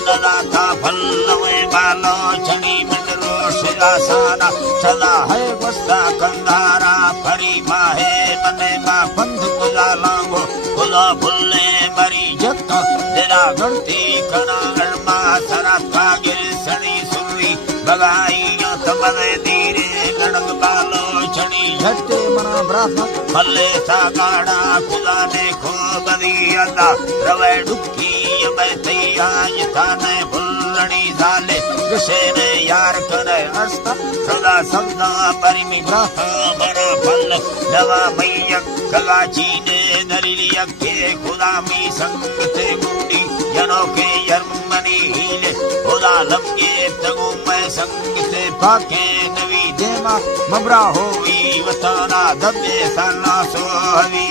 अन्नदाता फल्लवे बालो छड़ी मंडलो शिलासाना सदा है वस्ता कंधारा फरी माहे मने मा पंध कुला लांगो कुला भुल्ले मरी जत्ता तेरा गणती कना अरमा सरात कागिर सनी सुरी बगाई तमने धीरे गणग बालो छड़ी झटे मना ब्राह्मण फल्ले सागाड़ा खुदा ने खो बदी अदा रवे डुक्की बैठिया थाने भुल्लड़ी साले कृष्ण यार करे अस्ता सदा सदा परिमि ग्रह बड़ा फल दवा मैया कगाची ने नरिलिया के खुदा मी संगते गुंडी जनों के यर्मनी हीले खुदा लमके तगु मैं संगते पाके नवी देमा मबरा होवी वताना दबे साना सोहवी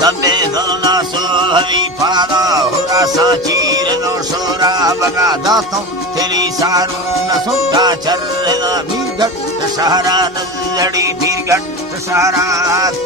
दबे दोना सोहवी पादा हुरा साचीर नो शोरा बगा दातों तेरी सारू न सुनता चर्रना बीगट सहारा नजड़ी बीगट सहारा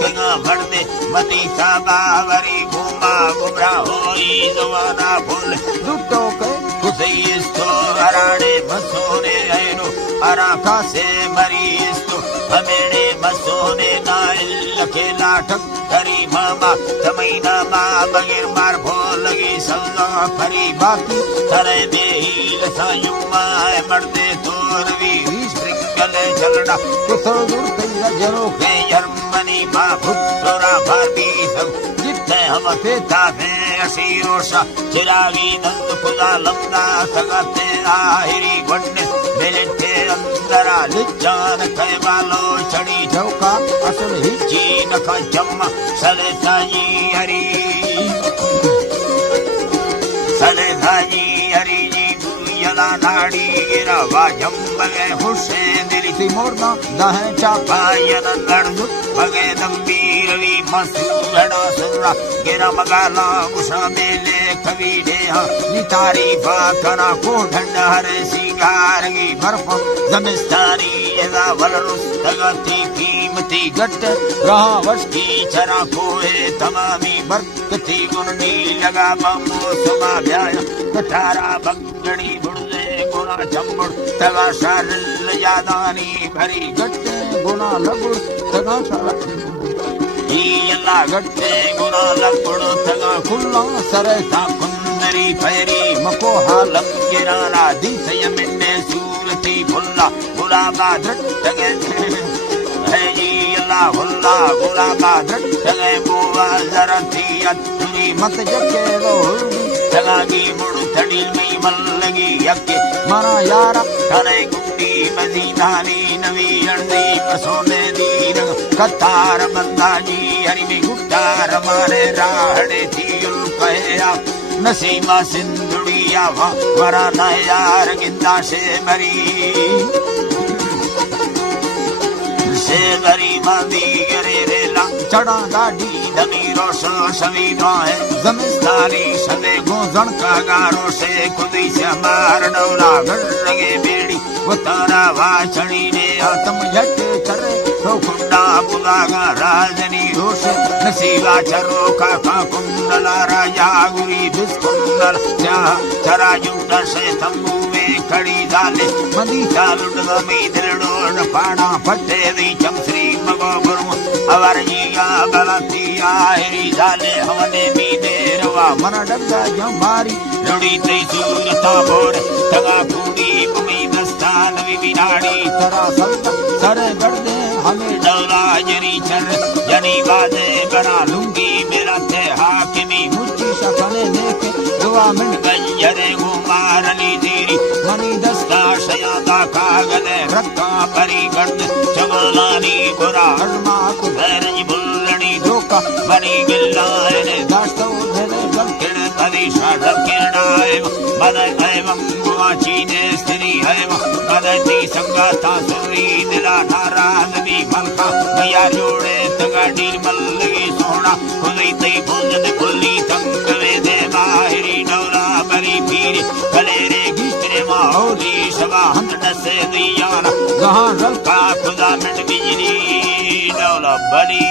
कना भरदे मती साबावरी घुमा गुबरा होई जवाना भूल लुटो के कुसैस्तो अराड़े मसोने ऐनो अराका से मरीस्तो हमेड़े मसोने नाइल लखेला ठक करी मामा तमैना मा बगैर मार भोल लगी सल्ला फरी बाकी करे दे हील सायुमा मर्दे तोरवी स्प्रिंगले चलना कुसर दूर तेरा जरो के यर्मनी मा भुत्तोरा भारती सब जितने हम फेता थे असीरोशा चिरागी नंद खुदा लम्ना सगाते आहिरी गण्य मिलते अंदरा लिजान कह बालो छड़ी झोका असल हिची नखा जम्मा सले साई हरी सले साई हरी जी यला नाड़ी गिरा वाजम बगे हुसैन दिली मोरना दहे चापा यन लड़दु बगे दम्बी रवि मसूरड़ा सुरा गिरा मगाला मुसा मेले कवि देहा नितारी फाकना को ढंडा हरे सिंगारगी बर्फ जमिस्तारी यदा वलरुस तगती कीमती गट रहा वर्ष की चरा कोए तमामी बरकती गुनी लगा बमो सुमा ब्याया कटारा बंगड़ी बुड़े गुना जम्बुड़ तगा शारल यादानी भरी गट्टे गुना लगुड़ तगा शारल यल्ला गट्टे गुना लगुड़ तगा खुल्ला सरे सा कुंदरी फैरी मको हालम गिराना दिसय मिन्ने सूरती भुल्ला गुलाबा धट्टगे है यल्ला हुल्ला गुलाबा धट्टगे बुवा जरती अतुरी मत जके रो तगागी मुड़ थड़ी में मल्लगी यके मरा यारा थाने गुंडी मदीनानी नवी अड़दी पसोने दीन कतार बंदाजी हरि में गुट्टार मारे राहड़े थी उल कहया नसीमा सिंधुड़िया वरा न यार गिंदा से मरी मांदी गरे रेला चढ़ा गाड़ी धनी रोशो सवी है जमिस्तारी सदे गोजन का गारो से खुदी से मार डोला घर लगे बेड़ी वो तारा वाचड़ी ने आत्म जट करे तो कुंडा बुलागा राजनी रोश नसीबा चरो का कुंडला राजा गुरी बिस्कुंडल चरा जुटा से तंबू में खड़ी डाले मदी चालुट गमी दिलडोर पाड़ा फटे दी चमश्री मगो गुरु अवर जिया गलती आहिरी डाले हमने भी देरवा मन डगा जमारी लुड़ी तई सूरता बोर तगा कूड़ी बुमी दस्तान विनाड़ी तरा सल्ता सरे गड़दे हमें डौला जरी चर जनी बाजे बना लूंगी मेरा थे हाकिमी मुझी सफने देखे दुआ मिन गंजरे गुमारली दीरी मनी दस्ता शयादा कागले रक्का परी गर्द चमलानी बुरा हरमा कुधरज बुल्लनी धोका बनी गिल्लाने दास्तो धरे गलकिन कदी शाढ़ किरणाए मदद एवं गुआची ने स्त्री एवं मददी संगाता सुरी दिला नारा नबी मनका गया जोड़े तगाड़ी मल्लगी सोना खुली तई भुंजद खुली तंगवे दे बाहरी डौला बरी पीर गले रे गिस्त्रे माहौली शवा हंद नसे दियाना जहां रलका खुदा मिट बिजली डौला बली